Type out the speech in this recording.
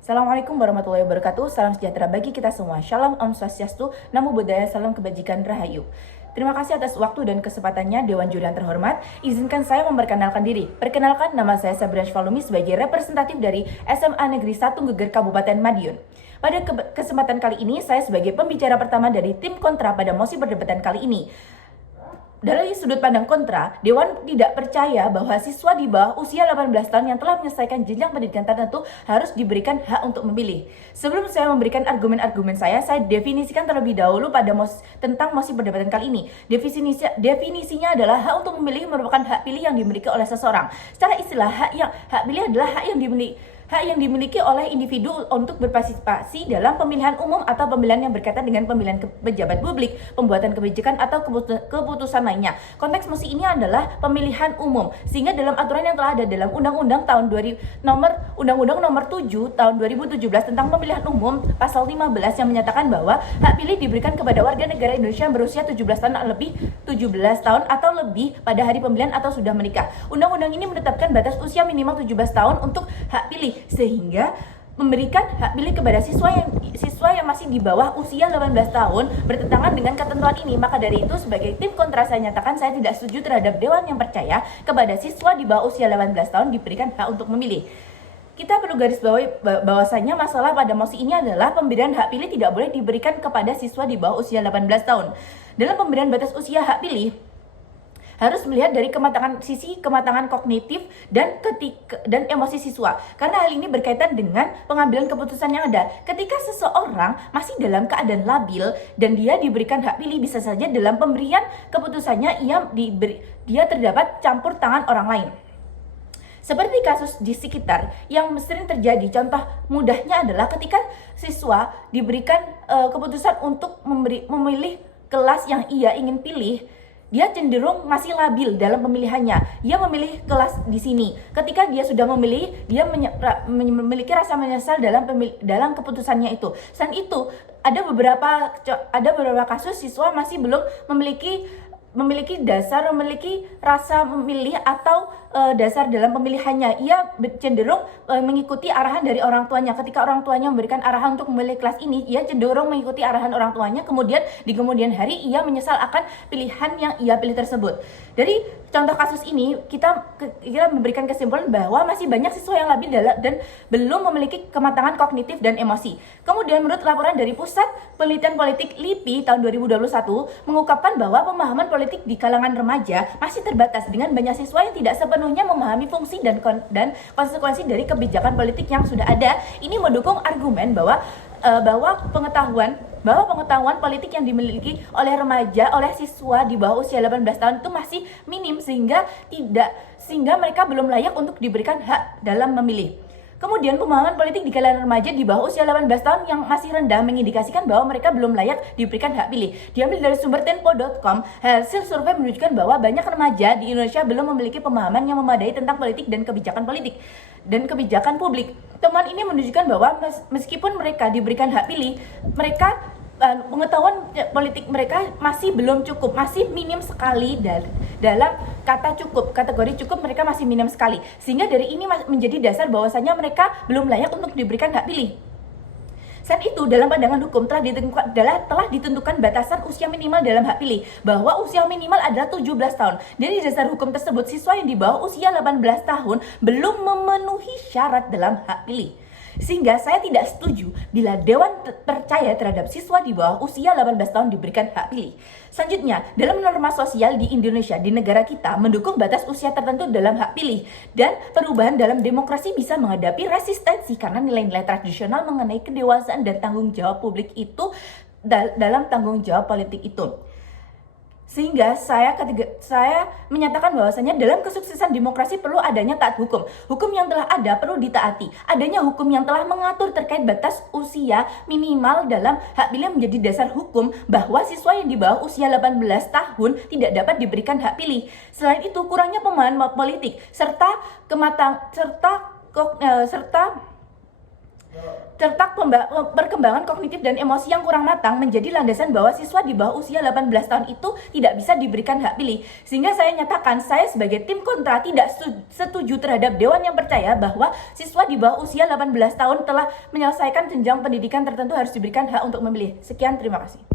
Assalamualaikum warahmatullahi wabarakatuh. Salam sejahtera bagi kita semua. Shalom, Om Swastiastu, Namo Buddhaya, salam kebajikan, Rahayu. Terima kasih atas waktu dan kesempatannya Dewan Juri yang terhormat. Izinkan saya memperkenalkan diri. Perkenalkan, nama saya Sabrina Shvalumi sebagai representatif dari SMA Negeri 1 Geger Kabupaten Madiun. Pada kesempatan kali ini, saya sebagai pembicara pertama dari tim kontra pada mosi perdebatan kali ini. Dari sudut pandang kontra, Dewan tidak percaya bahwa siswa di bawah usia 18 tahun yang telah menyelesaikan jenjang pendidikan tertentu harus diberikan hak untuk memilih. Sebelum saya memberikan argumen-argumen saya definisikan terlebih dahulu tentang mosi perdebatan kali ini. Definisinya adalah hak untuk memilih merupakan hak pilih yang dimiliki oleh seseorang. Secara istilah, hak pilih adalah hak yang dimiliki oleh individu untuk berpartisipasi dalam pemilihan umum atau pemilihan yang berkaitan dengan pemilihan pejabat publik, pembuatan kebijakan atau keputusan lainnya. Konteks mosi ini adalah pemilihan umum, sehingga dalam aturan yang telah ada dalam Undang-Undang Nomor 7 tahun 2017 tentang pemilihan umum pasal 15 yang menyatakan bahwa hak pilih diberikan kepada warga negara Indonesia yang berusia 17 tahun atau lebih pada hari pemilihan atau sudah menikah. Undang-undang ini menetapkan batas usia minimal 17 tahun untuk hak pilih, sehingga memberikan hak pilih kepada siswa yang masih di bawah usia 18 tahun bertentangan dengan ketentuan ini. Maka dari itu, sebagai tim kontra, saya nyatakan saya tidak setuju terhadap Dewan yang percaya kepada siswa di bawah usia 18 tahun diberikan hak untuk memilih. Kita perlu garis bawahi bahwasanya masalah pada mosi ini adalah pemberian hak pilih tidak boleh diberikan kepada siswa di bawah usia 18 tahun. Dalam pemberian batas usia hak pilih, harus melihat dari sisi kematangan kognitif dan emosi siswa. Karena hal ini berkaitan dengan pengambilan keputusan yang ada. Ketika seseorang masih dalam keadaan labil dan dia diberikan hak pilih, bisa saja dalam pemberian keputusannya dia terdapat campur tangan orang lain. Seperti kasus di sekitar yang sering terjadi, contoh mudahnya adalah ketika siswa diberikan keputusan untuk memilih kelas yang ia ingin pilih, dia cenderung masih labil dalam pemilihannya. Dia memilih kelas di sini. Ketika dia sudah memilih, dia memiliki rasa menyesal dalam keputusannya itu. Selain itu, ada beberapa kasus siswa masih belum memiliki rasa memilih atau dasar dalam pemilihannya. Ia cenderung mengikuti arahan dari orang tuanya. Ketika orang tuanya memberikan arahan untuk memilih kelas ini, ia cenderung mengikuti arahan orang tuanya. Kemudian di kemudian hari ia menyesal akan pilihan yang ia pilih tersebut. Dari contoh kasus ini, kita memberikan kesimpulan bahwa masih banyak siswa yang labil dan belum memiliki kematangan kognitif dan emosi. Kemudian menurut laporan dari Pusat Penelitian Politik LIPI tahun 2021 mengungkapkan bahwa pemahaman politik di kalangan remaja masih terbatas dengan banyak siswa yang tidak sepenuhnya memahami fungsi dan konsekuensi dari kebijakan politik yang sudah ada. Ini mendukung argumen bahwa pengetahuan politik yang dimiliki oleh remaja, oleh siswa di bawah usia 18 tahun itu masih minim, sehingga mereka belum layak untuk diberikan hak dalam memilih. Kemudian pemahaman politik di kalangan remaja di bawah usia 18 tahun yang masih rendah mengindikasikan bahwa mereka belum layak diberikan hak pilih. Diambil dari sumber tempo.com, hasil survei menunjukkan bahwa banyak remaja di Indonesia belum memiliki pemahaman yang memadai tentang politik dan kebijakan publik. Temuan ini menunjukkan bahwa meskipun mereka diberikan hak pilih, pengetahuan politik mereka masih belum cukup, masih minim sekali dalam kategori cukup mereka masih minim sekali, sehingga dari ini menjadi dasar bahwasanya mereka belum layak untuk diberikan hak pilih. Selain itu, dalam pandangan hukum telah ditentukan batasan usia minimal dalam hak pilih, bahwa usia minimal adalah 17 tahun. Dari dasar hukum tersebut, siswa yang di bawah usia 18 tahun belum memenuhi syarat dalam hak pilih. Sehingga saya tidak setuju bila Dewan percaya terhadap siswa di bawah usia 18 tahun diberikan hak pilih. Selanjutnya, dalam norma sosial di Indonesia, di negara kita, mendukung batas usia tertentu dalam hak pilih. Dan perubahan dalam demokrasi bisa menghadapi resistensi karena nilai-nilai tradisional mengenai kedewasaan dan tanggung jawab publik itu dalam tanggung jawab politik itu. Sehingga saya menyatakan bahwasanya dalam kesuksesan demokrasi perlu adanya taat hukum. Hukum yang telah ada perlu ditaati. Adanya hukum yang telah mengatur terkait batas usia minimal dalam hak pilih menjadi dasar hukum bahwa siswa yang di bawah usia 18 tahun tidak dapat diberikan hak pilih. Selain itu, kurangnya pemahaman politik serta perkembangan kognitif dan emosi yang kurang matang menjadi landasan bahwa siswa di bawah usia 18 tahun itu tidak bisa diberikan hak pilih. Sehingga saya nyatakan, saya sebagai tim kontra tidak setuju terhadap Dewan yang percaya bahwa siswa di bawah usia 18 tahun telah menyelesaikan jenjang pendidikan tertentu harus diberikan hak untuk memilih. Sekian, terima kasih.